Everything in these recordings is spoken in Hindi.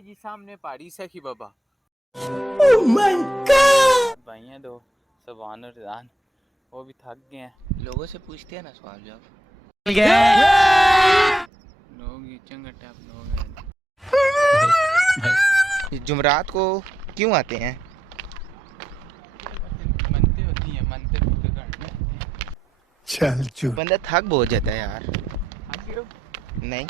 ये जी सामने पहाड़ी सखी बाबा। Oh my God. भाई हैं दो सबान और रिजान, वो भी थक गए हैं। लोगों से पूछते हैं ना सवाल जवाब। लोग ये चंगा टैप लोग हैं। जुमरात को क्यों आते हैं? मनते होती हैं, मनते पूरे करने। चल चुप। बंदा थक बहुत जाता है यार। आगे हो। नहीं,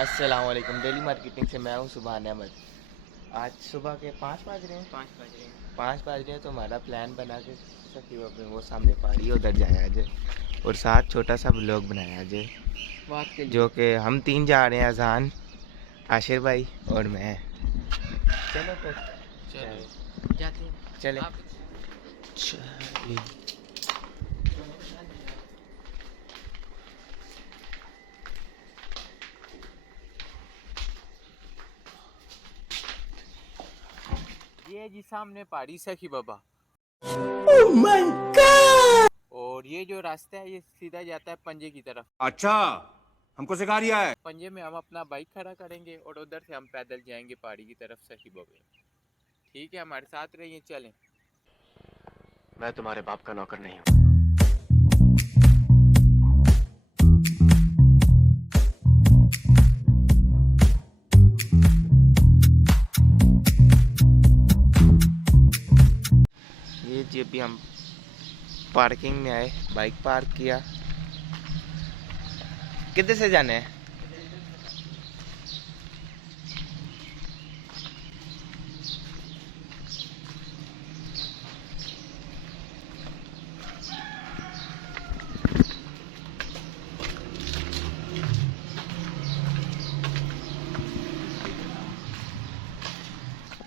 अस्सलाम वालेकुम। डेली मार्केटिंग से मैं हूँ सुभान अहमद। आज सुबह के 5 बज रहे हैं। 5 बज रहे हैं तो हमारा प्लान बना के सखी बाबा वो सामने पहाड़ी उधर जाया आज, और साथ छोटा सा ब्लॉग बनाया आज, जो कि हम 3 जा रहे हैं, अजान, आशिर भाई और मैं। चलो फिर चलो जाते हैं। चले चलिए। ये जी सामने पहाड़ी सखी बाबा। Oh my God. और ये जो रास्ता है ये सीधा जाता है पंजे की तरफ। अच्छा, हमको सिखा रिया है। पंजे में हम अपना बाइक खड़ा करेंगे और उधर से हम पैदल जाएंगे पहाड़ी की तरफ सखी बाबा। ठीक है, हमारे साथ रहिए, चलें। मैं तुम्हारे बाप का नौकर नहीं हूँ। ये जी अभी हम पार्किंग में आए, बाइक पार्क किया। किधर से जाना है?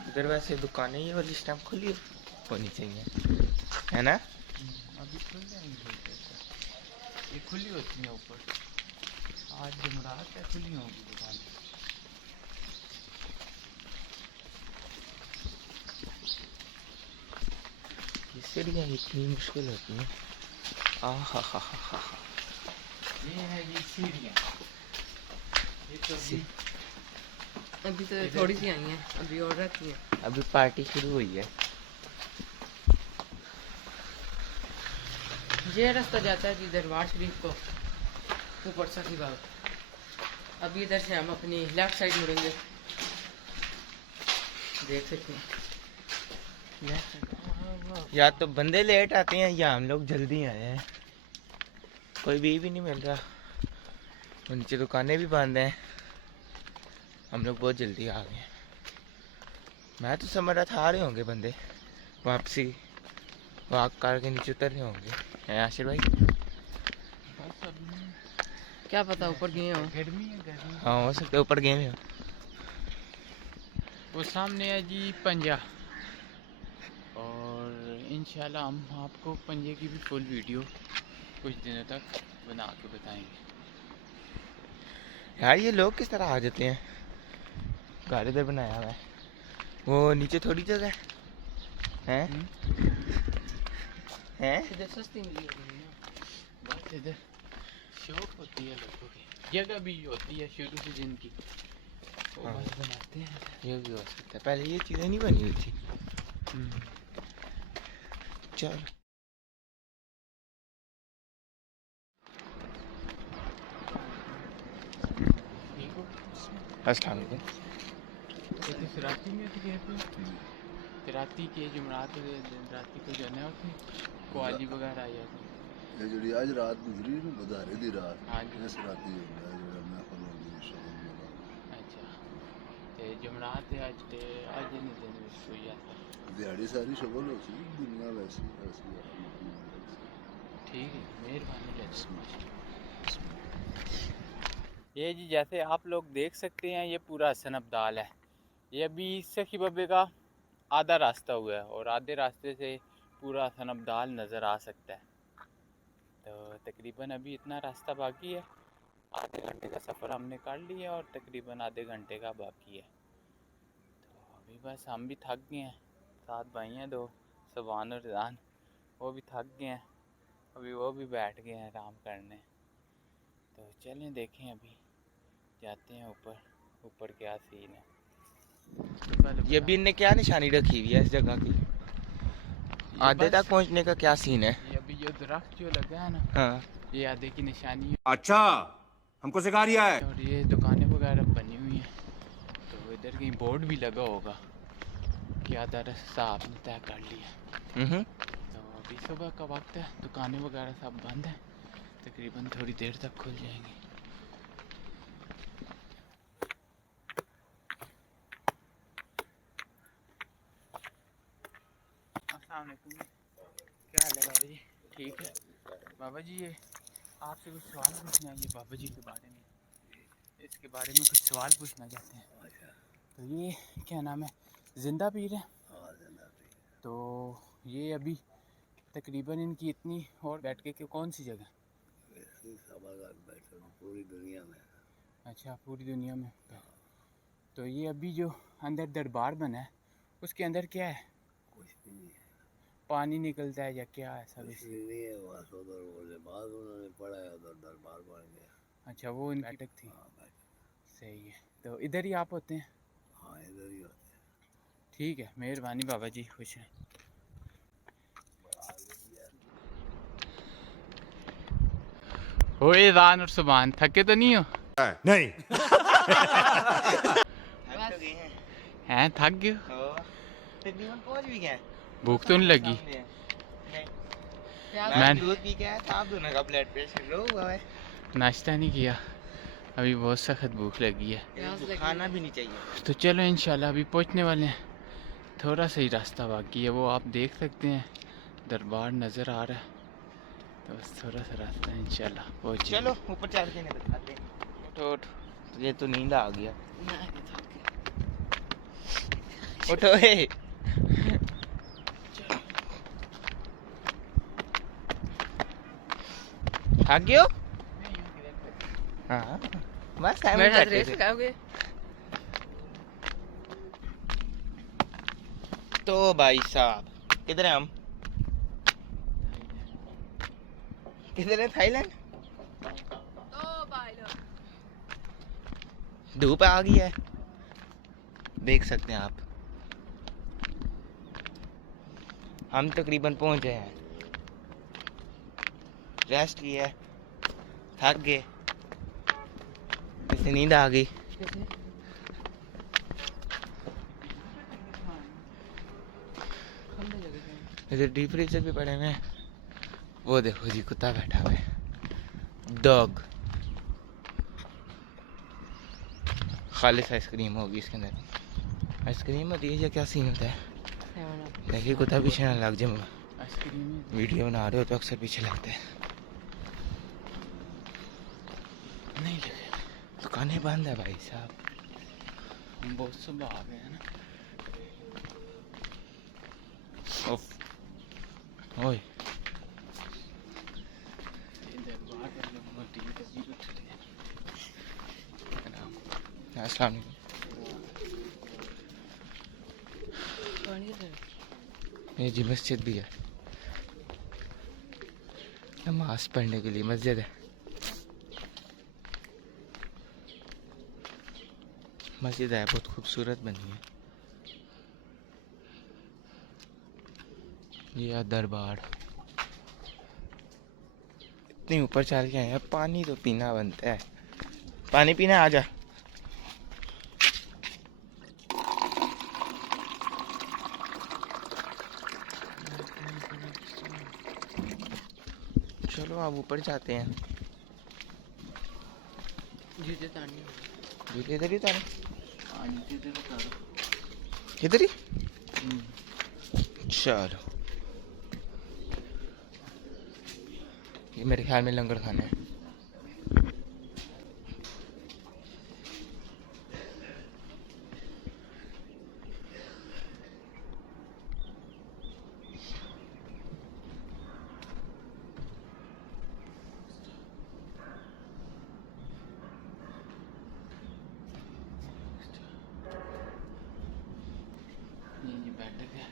इधर वैसे दुकानें ये वाली इस टाइम खुली होनी चाहिए, है ना? अभी खुल जाएंगे, ये खुली होती है ऊपर। आज जुमरात है, खुली होगी दुकान। ये सीढ़ियाँ इतनी मुश्किल होती हैं। आहा हा हा हा। ये है ये सीढ़ियाँ। ये तो अभी तो थोड़ी सी आई हैं, अभी और रहती हैं। अभी पार्टी शुरू हुई है। ये रास्ता जाता है कि दरबार शरीफ को ऊपर सखी बाग। अभी इधर से हम अपनी लेफ्ट साइड मुड़ेंगे, देख सकते हैं। या तो बंदे लेट आते हैं या हम लोग जल्दी आए हैं। कोई भी नहीं मिल रहा, और नीचे दुकानें भी बंद हैं। हम लोग बहुत जल्दी आ गए हैं। मैं तो समझ रहा था आ रहे होंगे बंदे, वापसी वॉक करके नीचे उतर रहे होंगे। है आशिर भाई? बस अभी क्या पता ऊपर गए हो। गर्मी है, गर्मी। हाँ, हो सकता है ऊपर गए हैं। वो सामने है जी पंजा, और इंशाल्लाह हम आपको पंजे की भी फुल वीडियो कुछ दिनों तक बना के बताएंगे। यार ये लोग किस तरह आ जाते हैं? घर इधर बनाया हुआ है, वो नीचे थोड़ी जगह है। हैं? इधर सस्ती मिली है। बस इधर शौक होती है लोगों की, जगह भी होती है शुरू से जिनकी, वो हाँ। बस बनाते हैं। ये भी हो सकता है, पहले ये चीज़ें नहीं बनी हुई थी। चल अस्सलाम वालेकुम। राती में तो कहते हैं राती के जुमरात राती को जाने होते क्वाली वगैरह आया था। ਇਹ ਜਿਹੜੀ ਅੱਜ ਰਾਤ ਗੁਜ਼ਰੀ ਨਾ ਬਧਾਰੇ ਦੀ ਰਾਤ ਹਾਂਜੀ। ਇਸ ਰਾਤੀ ਹੁੰਦਾ ਹੈ ਜਿਹੜਾ ਮਹਿਫਲ ਹੋ ਗਈ ਸ਼ਗਨ ਵਾਲਾ अच्छा, ਤੇ जुमरात है आज, ते आज नहीं दिन में कोई आता। ਦਿਹਾੜੀ ਸਾਰੀ ਸ਼ਗਨ ਹੋ ਸੀ ਦੁਨੀਆ ਵੈਸੀ ਐਸੀ ठीक है, मेहरबानी जैसे। ये जी जैसे आप लोग देख सकते हैं ये पूरा हसन अब्दाल है। ये अभी सखी बाबे का आधा रास्ता हुआ है और आधे रास्ते से पूरा हसन अब्दाल नज़र आ सकता है। तो तकरीबन अभी इतना रास्ता बाकी है, आधे घंटे का सफ़र हमने कर लिया और तकरीबन आधे घंटे का बाकी है। तो अभी बस हम भी थक गए हैं, साथ भाई हैं दो सबान और रिजान, वो भी थक गए हैं। अभी वो भी बैठ गए हैं आराम करने। तो चलें देखें, अभी जाते हैं ऊपर। ऊपर क्या सीन है तो ये भी इनने क्या निशानी रखी हुई है इस जगह की? आधे तक पहुंचने का क्या सीन है? ये अभी जो दरख्त जो लगा है ना, हाँ। ये आधे की निशानी है। अच्छा, हमको सिखा रिया है। और ये दुकानें वगैरह बनी हुई हैं, तो इधर कहीं बोर्ड भी लगा होगा कि आधा रास्ता आपने तय कर लिया। तो अभी सुबह का वक्त है, दुकानें वगैरह सब बंद हैं, तकरीबन थोड़ी देर तक खुल जाएंगी। अस्सलाम वालेकुम, क्या हाल है बाबा जी? ठीक है बाबा जी, ये आपसे कुछ सवाल पूछना है, ये बाबा जी के बारे में, इसके बारे में कुछ सवाल पूछना चाहते हैं। तो ये क्या नाम है, जिंदा पीर है? तो ये अभी तकरीबन इनकी इतनी और बैठ के कौन सी जगह? पूरी दुनिया में। अच्छा, पूरी दुनिया में। तो ये अभी जो अंदर दरबार बना है, उसके अंदर क्या है? कुछ भी नहीं है, पानी निकलता है या क्या है? सब कुछ भी नहीं है। बस उधर वो लिबास उन्होंने पढ़ा है, उधर दरबार बन गया। अच्छा, वो इनकी बैठक थी। हाँ बैठक। सही है, तो इधर ही आप होते हैं? हाँ इधर ही होते हैं। ठीक है, मेहरबानी बाबा जी, खुश हैं। ओए दान और सुभान, थके तो नहीं हो? नहीं। हैं, थक गए? तकरीबन पहुंच भी गए। भूख तो नहीं लगी? मैं दूध पी के आया था, आप दोनों का ब्लड प्रेशर लो हुआ है। नाश्ता नहीं किया, अभी बहुत सख्त भूख लगी है। तो खाना भी नहीं चाहिए। तो चलो इंशाल्लाह अभी पहुंचने वाले हैं। थोड़ा सा ही रास्ता बाकी है, वो आप देख सकते हैं, दरबार नज़र आ रहा है। तो बस थोड़ा सा रास्ता है, इंशाल्लाह पहुंच। चलो ऊपर चढ़ के नहीं बताते। उठो उठ, तुझे तो नींद आ गया। उठो हे। थक गए हो? हाँ बस मेरे साथ रेस लगाओगे? तो भाई साहब किधर है हम? किधर है? थाईलैंड। धूप आ गई है, देख सकते हैं आप। हम तकरीबन पहुंच गए हैं, रेस्ट किया है, थक गए, ऐसे नींद आ गई। इधर डीप फ्रीजर भी पड़े हुए हैं, वो देखो जी कुत्ता बैठा हुआ है, डॉग। खालिस आइसक्रीम होगी इसके अंदर। आइसक्रीम होती है या क्या सीन होता है? देखिए कुत्ता पीछे ना लग जाए, वीडियो बना रहे हो तो अक्सर पीछे लगता है। नहीं लगे, दुकानें बंद है भाई साहब, हम बहुत सुबह आ गए हैं ना। ओए अस्सलाम वालेकुम। ये जी मस्जिद भी है, नमाज पढ़ने के लिए मस्जिद है। मस्जिद है, बहुत खूबसूरत बनी है। ये दरबार, इतनी ऊपर चल के आए हैं, पानी तो पीना बनता है। पानी पीना आ जा। चलो अब ऊपर जाते हैं। जूते तारने। जूते इधर ही उतारे, हाँ, इधर उतारो। इधर ही। चलो, ये मेरे ख्याल में लंगर खाना है। ये बैठक है।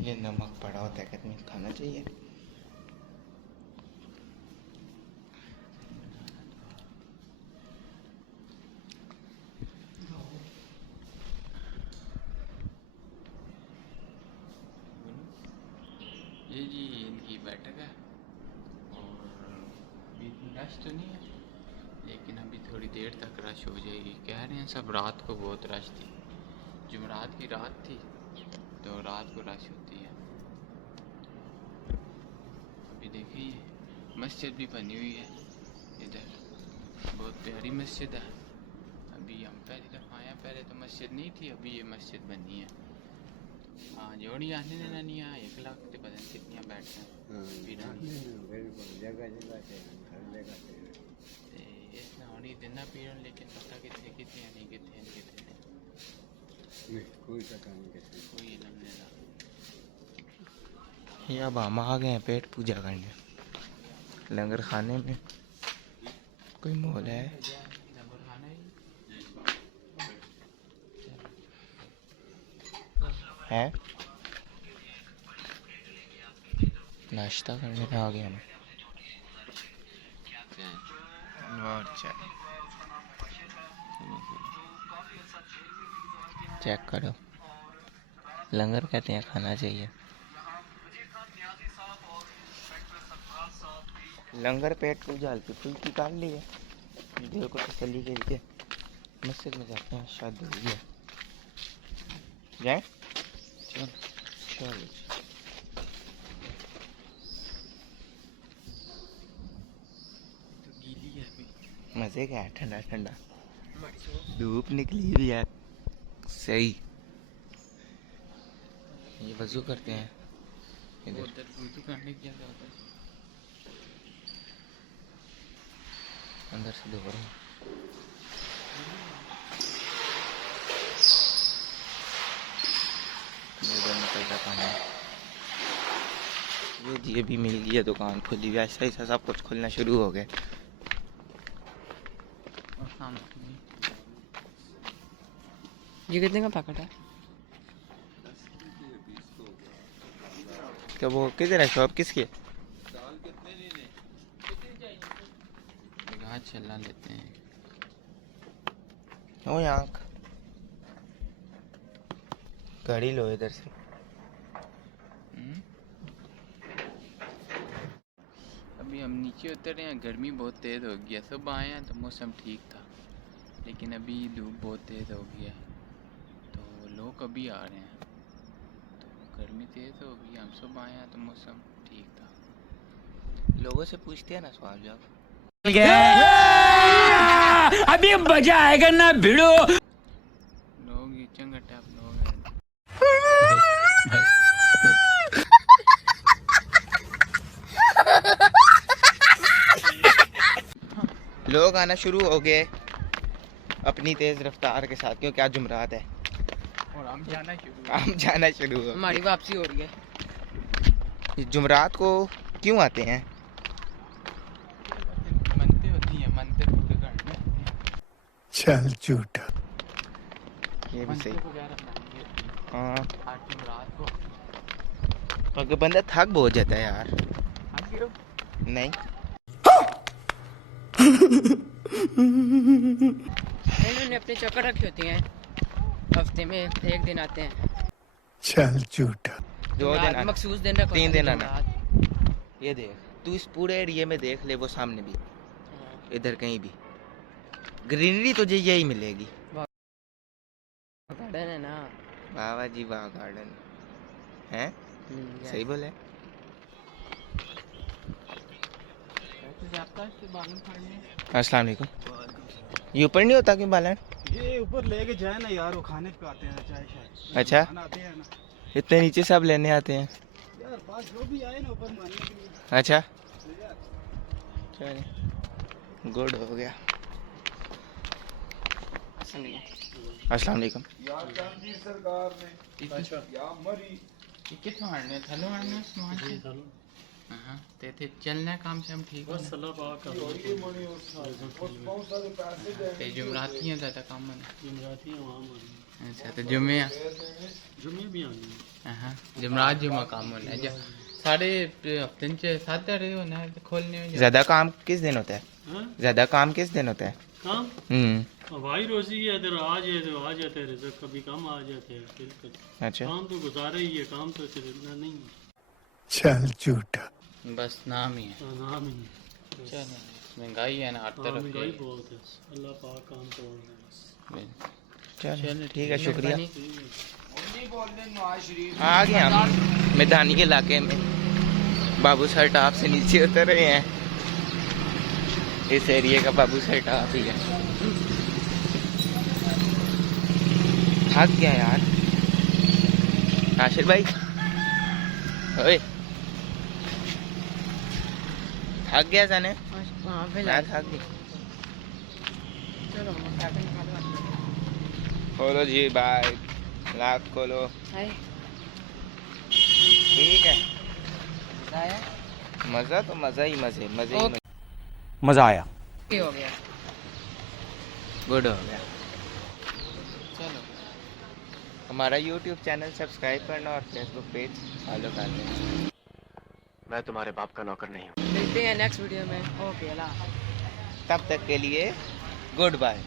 ये नमक पड़ा होता है, कहते हैं खाना चाहिए। ये जी इनकी बैठक है और अभी इतना रश तो नहीं है, लेकिन अभी थोड़ी देर तक रश हो जाएगी। कह रहे हैं सब रात को बहुत रश थी, जुमरात की रात थी तो रात को रश होती है। अभी देखिए मस्जिद भी बनी हुई है इधर, बहुत प्यारी मस्जिद है। अभी हम पहली दफ़ा आए, पहले तो मस्जिद नहीं थी, अभी ये मस्जिद बनी है। हाँ जोड़ी आने देना नहीं है, 1 लाख के पता नहीं कितनियाँ बैठते इसने होनी देना पीड़, लेकिन पता कितने कितने नहीं कितने कोई इलम नहीं रहा। ये अब हम आ गए हैं पेट पूजा करने। लंगर खाने में कोई मोल है? है नाश्ता करने में आ गए हम। और चेक करो, लंगर कहते हैं खाना चाहिए। लंगर पेट पूजा हल्की फुल्की काट ली है, दिल को तसल्ली के लिए मस्जिद में जाते हैं, शादी हो गया जाए। चलो चलो तो गीली है अभी, मज़े का है, ठंडा ठंडा धूप निकली हुई है सही। ये वजू करते हैं इधर, उधर वुज़ू करने की जगह होता है। अंदर से धो रहे हैं। निकलता पानी। ये जी अभी मिल गई है दुकान खुली हुई, ऐसा ही सब कुछ खुलना शुरू हो गया। और सामने ये कितने का पैकेट है? क्या वो किधर है शॉप किसकी है? जगह चला लेते हैं। ओ यहाँ गाड़ी लो इधर से। अभी हम नीचे उतर रहे हैं, गर्मी बहुत तेज़ हो गई है। सुबह आए हैं तो मौसम ठीक था, लेकिन अभी धूप बहुत तेज़ हो गई है, तो लोग अभी आ रहे हैं, तो गर्मी तेज़ हो गई। हम सुबह आए हैं तो मौसम ठीक था। लोगों से पूछते हैं ना सवाल जवाब। अभी मजा आएगा ना भिड़ो। लोग ये चंगा टैप लोग हैं। लोग आना शुरू हो गए अपनी तेज रफ्तार के साथ, क्योंकि आज जुमरात है और हम जाना शुरू हो हमारी वापसी हो रही है। गए। जुमरात को क्यों आते हैं? मनते होती हैं, मनते पूरे करने चल झूठा। ये भी सही। वगैरह बनानी होती हैं हाँ, आज जुमरात को। क्योंकि बंदा थक बहुत जाता है यार। नहीं इन्होंने अपने चक्कर रखी होती हैं, हफ्ते में 1 दिन आते हैं। चल झूठा। 2 दिन आना, मखसूस दिन रखो, 3 दिन आना। जुमरात। ये देख तू इस पूरे एरिया में देख ले, वो सामने भी, इधर कहीं भी ग्रीनरी तुझे यही मिलेगी। गार्डन है ना। वाह जी वाह, गार्डन है। सही बोले। अस्सलाम वालेकुम। ये ऊपर नहीं होता क्यों बालन? ये ऊपर लेके जाए ना यार, वो खाने पे आते हैं चाय शाय। अच्छा, आते हैं ना इतने नीचे से आप लेने आते हैं? यार, पास जो भी आए ना ऊपर मारने के लिए। अच्छा चलिए, गुड हो गया। अस्सलाम वालेकुम। टिकट मारने थलो मारने सामान ते चलना काम से हम ठीक हो अल्लाह पाक का ते जुमरातियां ज़्यादा काम है जुमराती वहाँ मानी अच्छा तो जुम्मे जुम्मे भी आनी हाँ जुमरात जुम्मा काम होना है साढ़े हफ्ते च 7 दिन होना है खोलने में ज्यादा काम किस दिन होता है? हाँ ज्यादा काम किस दिन होता है? काम हवाई रोजी है, इधर आ जाए तो आ जाते हैं, रिजल्ट कभी कम आ जाते हैं, फिर अच्छा काम तो गुजारा ही है, काम तो इतना नहीं है, चल झूठा। बस नाम ही है नाम ही नहीं। चलो महंगाई है ना हर हाँ, तरफ महंगाई बहुत है, अल्लाह पाक काम तोड़ दे बस। चलो ठीक है, शुक्रिया। मेहरबानी। आ गए हम मैदानी इलाके में। बाबू सर टॉप से नीचे उतर रहे हैं। इस एरिया का बाबू सर टॉप ही है। थक गया यार आशिर भाई। ओए थक गया जाने? हाँ मैं थक गई। चलो खोलो जी भाई, लाख खोलो। ठीक है, मजा तो मजा ही मजे मजे ही मजे। मजा आया। हो गया। गुड हो गया। चलो हमारा YouTube चैनल सब्सक्राइब करना और Facebook पेज फॉलो कर लेना। मैं तुम्हारे बाप का नौकर नहीं हूँ। मिलते हैं नेक्स्ट वीडियो में। ओके अल्लाह। तब तक के लिए गुड बाय।